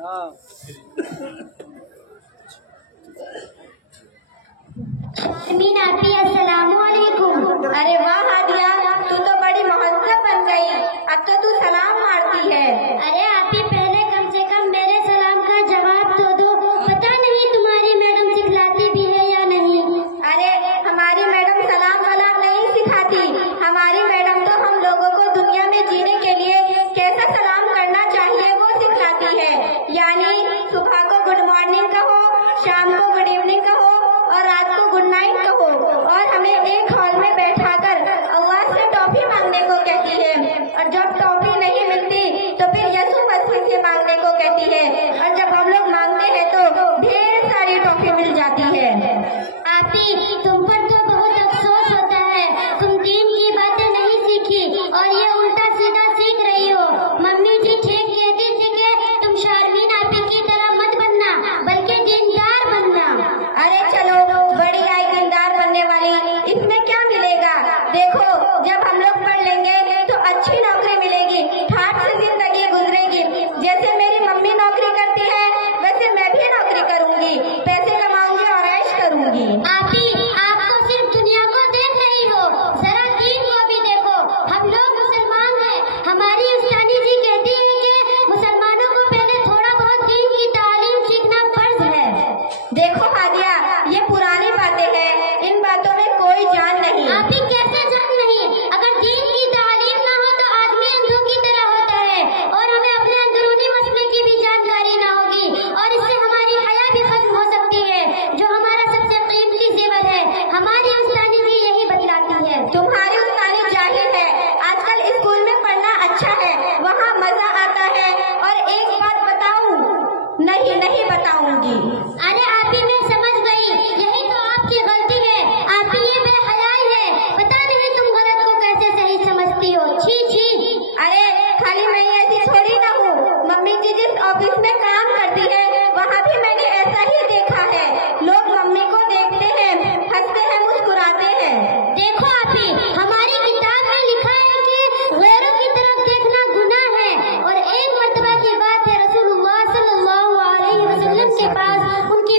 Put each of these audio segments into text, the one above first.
Mean आती है, अस्सलाम वालेकुम। अरे वाह हादिया, तू तो बड़ी महत्व बन गई, अब तो तू सलाम मारती है। अरे आपी पहले कम से कम मेरे सलाम का जवाब तो दो, पता नहीं तुम्हारी मैडम सिखलाती भी है या नहीं। अरे हमारी मैडम सलाम वलाम नहीं सिखाती, हमारी मैडम तो हम लोगों को दुनिया में जीने के लिए कैसा सलाम करना चाहिए वो सिखाती है। यानी सुबह को गुड मॉर्निंग कहो, शाम को गुड इवनिंग कहो और रात को गुड नाइट कहो, और हमें एक हॉल में बैठाकर आवाज से टॉफी मांगने को कहती है, और जब टॉफी नहीं मिलती तो फिर यसु मसीह से मांगने को कहती है, और जब हम लोग मांगते हैं तो ढेर सारी टॉफी मिल जाती है। आती, तुम पर तो बहुत अफसोस होता है, तुम दीन की बातें नहीं सीखी और ये उल्टा सीधा सीख रही हो। मम्मी जी ठीक कहती थी कि तुम शारमीन आपी की तरह मत बनना, बल्कि दीनदार बनना। अरे चलो, बड़ी आई दीनदार बनने वाली, इसमें क्या मिलेगा? देखो, जब हम लोग पढ़ लेंगे तो अच्छी नौकरी मिलेगी, ठाठ से जिंदगी गुजरेगी। जैसे मेरी मम्मी नौकरी करती है वैसे मैं भी नौकरी करूंगी, पैसे कमाऊंगी और ऐश करूंगी। आपी, आप तो सिर्फ दुनिया को देख रही हो, जरा दीन को भी देखो। हम लोग मुसलमान हैं, हमारी उस्तानी जी कहती है कि मुसलमानों को पहले थोड़ा बहुत दीन की तालीम सीखना फर्ज है। देखो हादिया, ये पुरानी बातें हैं, इन बातों में कोई जान नहीं। आप ही कैसे जान नहीं? अगर दीन की तालीम ना हो तो आदमी अंधों की तरह होता है, और हमें अपने अंदरूनी मसले की भी जानकारी ना होगी, और इससे हमारी हया भी खत्म हो सकती है, जो हमारा सबसे कीमती जेवर है। हमारी उस्तानी जी यही बतलाती है। तुम्हारी उस्तानी जाहिर है, आजकल स्कूल में पढ़ना अच्छा है, वहाँ मजा आता है। और एक बात बताऊं? नहीं बताऊंगी। अरे आप ही, मैं समझ गई, यही तो आपकी गलती है। आप ही ये बेहयाई है, पता नहीं तुम गलत को कैसे सही समझती हो। छी छी। अरे खाली मैं ऐसी थोड़ी ना हूँ, मम्मी जी जिस ऑफिस में काम करती है वहाँ भी मैंने ऐसा ही देखा है। लोग मम्मी को देखते हैं, हंसते हैं, मुस्कुराते हैं। देखो आप ही, हमारी किताब में लिखा है कि गैरों की तरफ देखना गुनाह है, और एक मर्तबा की बात है, रसूलुल्लाह सल्लल्लाहु अलैहि वसल्लम के पास उनकी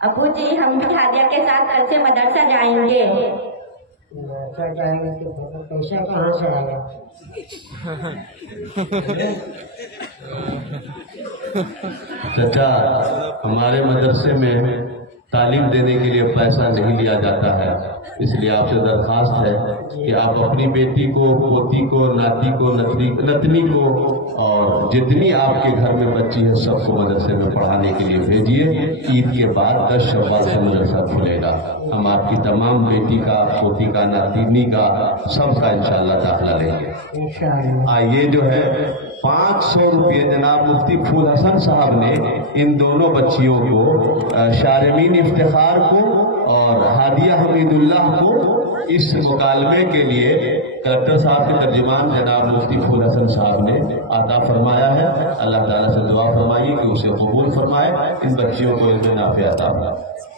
अबू जी, हम भी हादिया के साथ कल से मदरसा जाएंगे। मदरसा जाएंगे तो पैसा कहाँ से आएगा? चाचा, हमारे मदरसे में तालीम देने के लिए पैसा नहीं लिया जाता है, इसलिए आपसे दरखास्त है कि आप अपनी बेटी को, पोती को, नाती को, नतनी को और जितनी आपके घर में बच्ची है सबको मदरसे में पढ़ाने के लिए भेजिए। ईद के बाद 10 शव्वाल से मदरसा खुलेगा। हम आपकी तमाम बेटी का, पोती का, नातिनी का, सबका इंशाअल्लाह दाखिला लेंगे। ये जो है 500 रुपये जनाब मुफ्ती फूल हसन साहब ने इन दोनों बच्चियों को, शारमीन इफ्तिखार को और हादिया हमीदुल्लाह को, इस मुकालमे के लिए कलेक्टर साहब के तर्जुमान जनाब मुफ्ती फूल हसन साहब ने अता फरमाया है। अल्लाह ताला से दुआ फरमाइए कि उसे कबूल फरमाए, इन बच्चियों को इल्म नाफिया अता फरमाए।